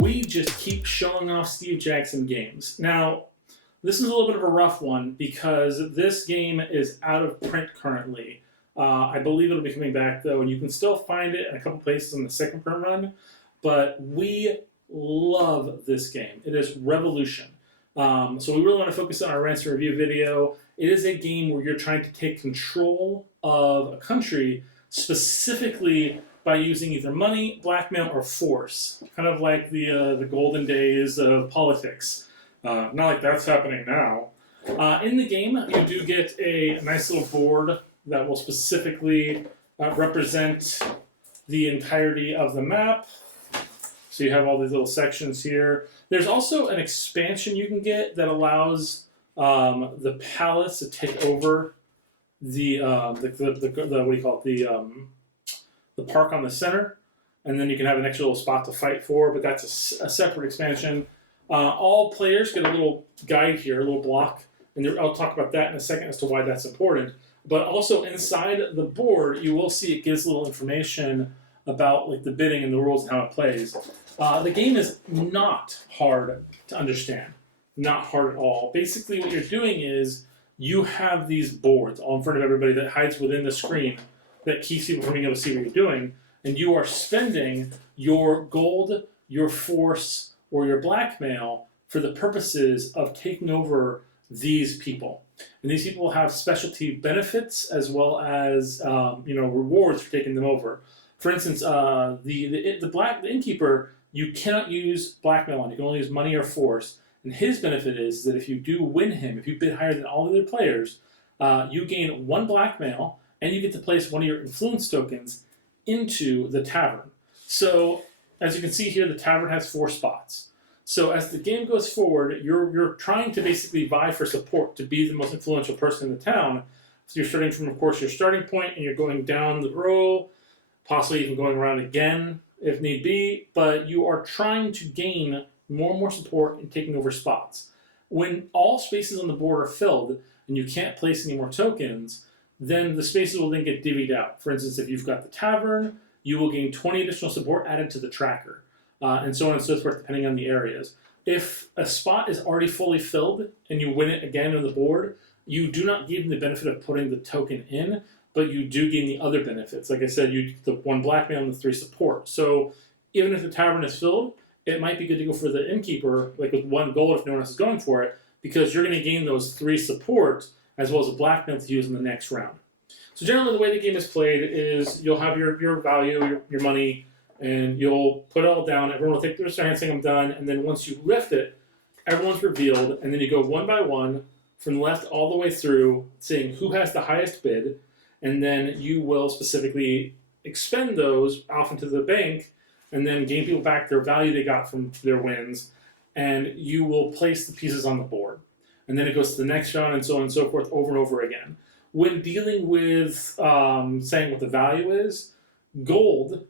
we just keep showing off Steve Jackson games. Now, this is a little bit of a rough one because this game is out of print currently. I believe it'll be coming back though, and you can still find it in a couple places on the second print run. But we love this game. It is Revolution. So we really want to focus on our Rants and Review video. It is a game where you're trying to take control of a country, specifically by using either money, blackmail, or force. Kind of like the golden days of politics. Not like that's happening now. In the game, you do get a nice little board that will specifically represent the entirety of the map. So you have all these little sections here. There's also an expansion you can get that allows the palace to take over the what do you call it, the park on the center, and then you can have an extra little spot to fight for. But that's a separate expansion. All players get a little guide here, a little block, and I'll talk about that in a second as to why that's important. But also inside the board, you will see it gives little information about like the bidding and the rules and how it plays. The game is not hard to understand, not hard at all. Basically, what you're doing is you have these boards all in front of everybody that hides within the screen that keeps people from being able to see what you're doing, and you are spending your gold, your force, or your blackmail for the purposes of taking over these people. And these people have specialty benefits as well as rewards for taking them over. For instance, the innkeeper, you cannot use blackmail on. You can only use money or force. And his benefit is that if you do win him, if you bid higher than all the other players, you gain 1 blackmail, and you get to place one of your influence tokens into the tavern. So, as you can see here, the tavern has 4 spots. So as the game goes forward, you're trying to basically vie for support to be the most influential person in the town. So you're starting from, of course, your starting point, and you're going down the row, possibly even going around again if need be, but you are trying to gain more and more support and taking over spots. When all spaces on the board are filled and you can't place any more tokens, then the spaces will then get divvied out. For instance, if you've got the tavern, you will gain 20 additional support added to the tracker, and so on and so forth, depending on the areas. If a spot is already fully filled and you win it again on the board, you do not gain the benefit of putting the token in, but you do gain the other benefits. Like I said, you get the 1 blackmail and the 3 support. So even if the tavern is filled, it might be good to go for the innkeeper, like with 1 gold if no one else is going for it, because you're going to gain those 3 support as well as a blackmail to use in the next round. So generally the way the game is played is you'll have your value, your money, and you'll put it all down. Everyone will take their hand saying I'm done, and then once you lift it, everyone's revealed, and then you go one by one from the left all the way through, saying who has the highest bid, and then you will specifically expend those off into the bank, and then gain people back their value they got from their wins, and you will place the pieces on the board. And then it goes to the next round, and so on and so forth, over and over again. When dealing with saying what the value is, gold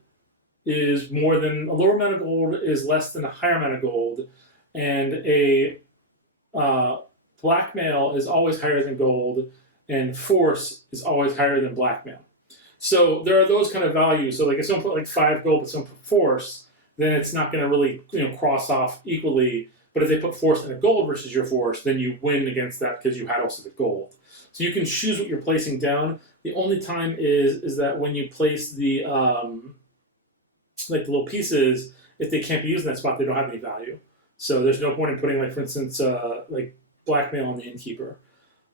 is more than a lower amount of gold is less than a higher amount of gold, and a blackmail is always higher than gold, and force is always higher than blackmail. So there are those kind of values. So like if someone put like 5 gold but someone put force, then it's not going to really cross off equally. But if they put force and a gold versus your force, then you win against that because you had also the gold. So you can choose what you're placing down. The only time is that when you place the like the little pieces, if they can't be used in that spot, they don't have any value. So there's no point in putting, like for instance, like blackmail on the innkeeper.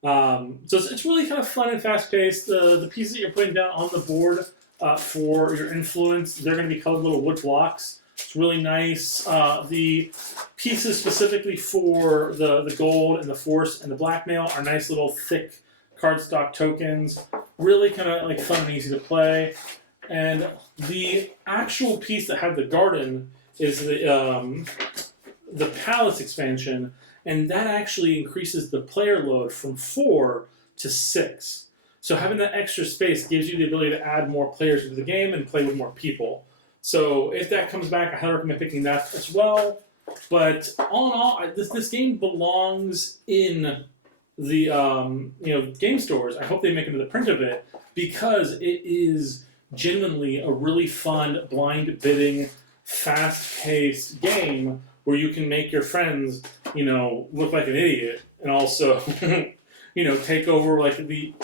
So it's really kind of fun and fast paced. The pieces that you're putting down on the board for your influence, they're going to be colored little wood blocks. It's really nice. The pieces specifically for the gold and the force and the blackmail are nice little thick cardstock tokens. Really kind of like fun and easy to play. And the actual piece that had the garden is the palace expansion, and that actually increases the player load from 4 to 6. So having that extra space gives you the ability to add more players into the game and play with more people. So if that comes back, I highly recommend picking that as well. But all in all, this game belongs in the game stores. I hope they make another print of it because it is genuinely a really fun blind bidding fast-paced game where you can make your friends, look like an idiot, and also, take over like the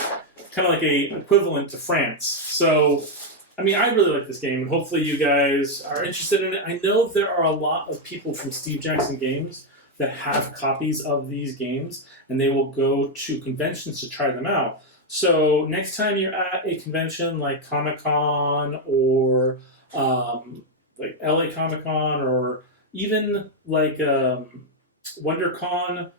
kind of like a equivalent to France. So, I mean, I really like this game, and hopefully you guys are interested in it. I know there are a lot of people from Steve Jackson Games that have copies of these games, and they will go to conventions to try them out. So next time you're at a convention like Comic-Con or like LA Comic-Con or even like WonderCon,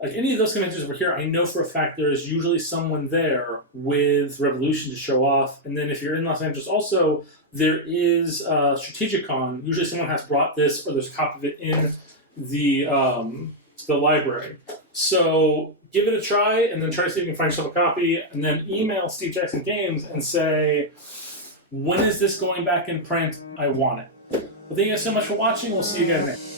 like any of those conventions over here, I know for a fact there is usually someone there with Revolution to show off. And then if you're in Los Angeles also, there is Strategicon. Usually someone has brought this or there's a copy of it in the library. So give it a try and then try to see if you can find yourself a copy and then email Steve Jackson Games and say, when is this going back in print? I want it. Well, thank you guys so much for watching. We'll see you guys next.